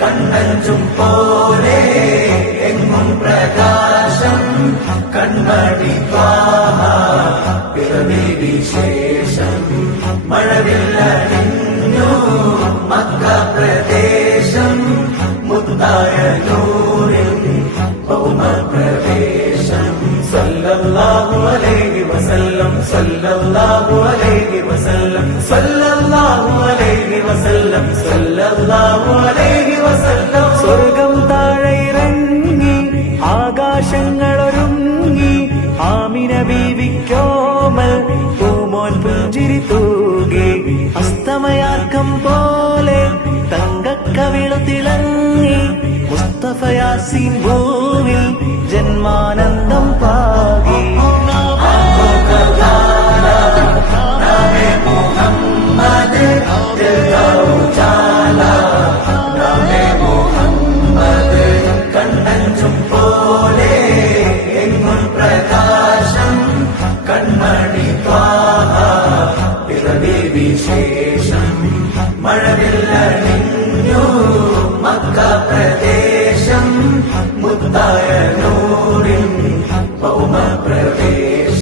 കണ്ണഞ്ചും പോലെ എങ്ങും പ്രകാശം കൺമണി ത്വാഹ പിറവി വിശേഷം മഴവില്ലണിഞ്ഞു മക്ക പ്രദേശം മുത്തായ നൂറിൽ ഭൗമ പ്രവേശം സല്ലല്ലാഹു അലൈഹി വസല്ലം സല്ലല്ലാഹു അലൈഹി വസല്ലം സല്ലല്ലാഹു വസല്ലം സല്ലല്ലാഹു അലൈഹി വസല്ലം. സ്വർഗം താഴെ ഇറങ്ങി ആകാശങ്ങളൊരുങ്ങി ആമിന ബീവിക്കോമൽ പൂമോൻ പുഞ്ചിരി തൂകി അസ്തമയാർക്കം പോലെ തങ്കക്കവിള തിളങ്ങി മുസ്തഫ ഭൂമി ഭൂവിൽ ജന്മാനന്ദം പാകി. കണ്ണഞ്ചും മഴവില്ലണിഞ്ഞു മക്ക പ്രദേശം.